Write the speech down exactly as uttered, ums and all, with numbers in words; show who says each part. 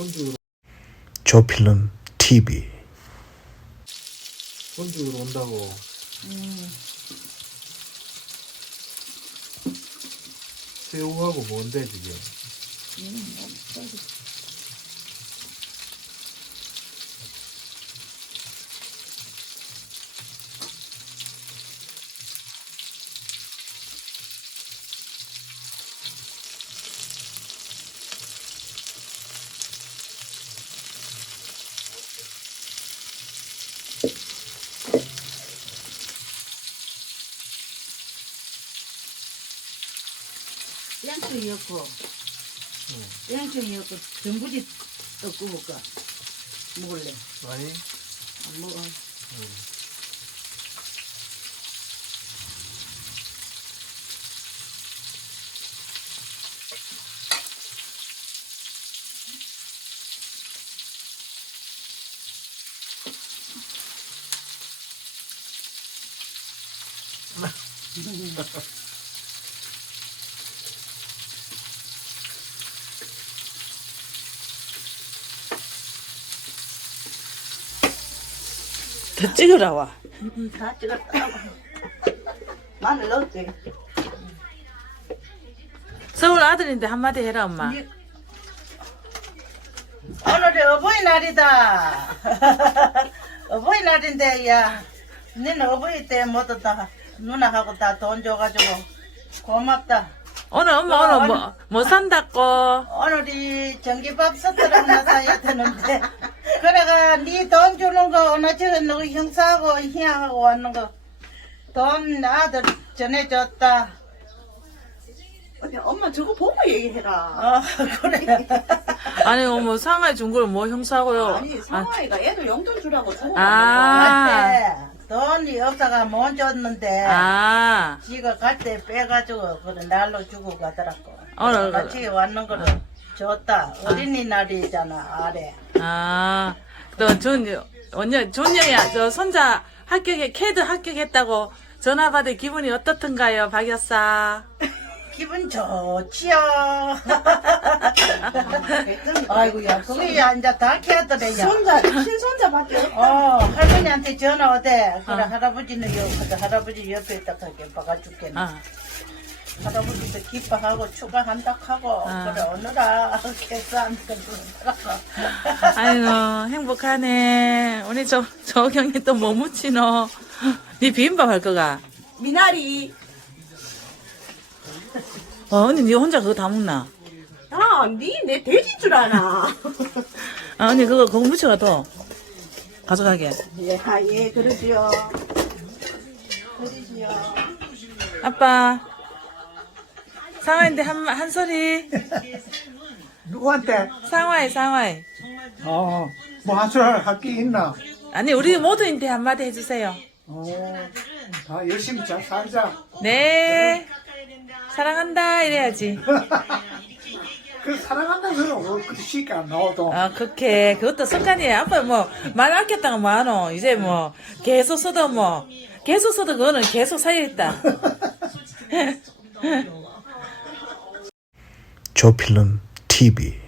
Speaker 1: 손주로
Speaker 2: 조필름 티비.
Speaker 1: 손주로 온다고.
Speaker 3: 음.
Speaker 1: 새우하고 뭔데 지금?
Speaker 3: 음, 없어지. 양초 넣고,
Speaker 1: 응.
Speaker 3: 양초 넣고, 전부지 떡 구울까? 먹을래?
Speaker 1: 아니?
Speaker 3: 안 먹어.
Speaker 1: 응.
Speaker 3: 더 찍으라 와. 다 찍었다. 마늘 넣었지.
Speaker 4: 서울 아들인데 한마디 해라 엄마.
Speaker 3: 오늘이 어버이날이다. 어버이날인데, 야, 니는 어버이 때 모두 다 누나하고 다 돈 줘가지고 고맙다.
Speaker 4: 오늘 엄마
Speaker 3: 어,
Speaker 4: 오늘 뭐, 뭐 산다고?
Speaker 3: 오늘이 전기밥솥을 하나 사야 되는데, 그래가 니 돈 주는 거 오늘 저 누구 형사하고 희양하고 왔는 거 돈 아들 전해줬다.
Speaker 5: 아니, 엄마 저거 보고 얘기해라.
Speaker 3: 어, 그래.
Speaker 4: 아니 어머 상하이 준 걸 뭐 형사고요?
Speaker 5: 아니, 상화이가 애들 용돈 주라고 주고
Speaker 4: 아.
Speaker 3: 갈 때 돈이 없어가 못 줬는데,
Speaker 4: 아,
Speaker 3: 지가 갈 때 빼가지고 그래 날로 주고 가더라고.
Speaker 4: 어,
Speaker 3: 같이 왔는 거를 줬다. 어린이날이잖아 아래.
Speaker 4: 아, 너준 언니 준영이야 저 손자 합격해 캐드 합격했다고 전화 받을 기분이 어떻던가요, 박 여사?
Speaker 3: 기분 좋지요. 아이고야 그게 앉아 다 캐더래요.
Speaker 5: 손자, 친손자밖에 없다.
Speaker 3: 어 할머니한테 전화 오대. 그래
Speaker 4: 어.
Speaker 3: 할아버지는 여, 할아버지 옆에 있다 하게 박아 죽겠네.
Speaker 4: 아,
Speaker 3: 할아버지도 기뻐하고 추가한다 하고
Speaker 4: 아.
Speaker 3: 그래 오느라 계산 그러더라고.
Speaker 4: 아이고 행복하네. 우리 저 저경이 또 뭐 묻히노? 니 비빔밥 할 거가?
Speaker 5: 미나리.
Speaker 4: 어, 언니 니 혼자 그거 다 먹나?
Speaker 5: 아, 니 내 돼지 줄 아나.
Speaker 4: 아, 언니 그거 그거 묻혀가 또 가져가게.
Speaker 5: 예, 아, 예, 그러지요. 그러지요.
Speaker 4: 아빠 상화인데 한, 한 소리.
Speaker 6: 누구한테?
Speaker 4: 상화이 상화이.
Speaker 6: 어, 뭐 한술 할 게 있나?
Speaker 4: 아니 우리 모두인데 한마디 해주세요.
Speaker 6: 어, 다 열심히 잘 살자.
Speaker 4: 네 사랑한다 이래야지.
Speaker 6: 그 사랑한다는 소리는 뭐 그렇게 쉽게 안 나와도.
Speaker 4: 아 그렇게 그것도 습관이에요. 아빠 뭐 말 아꼈다가 뭐하노. 이제 뭐 계속 써도 뭐 계속 써도 그거는 계속 사야겠다.
Speaker 2: 조필름 티비.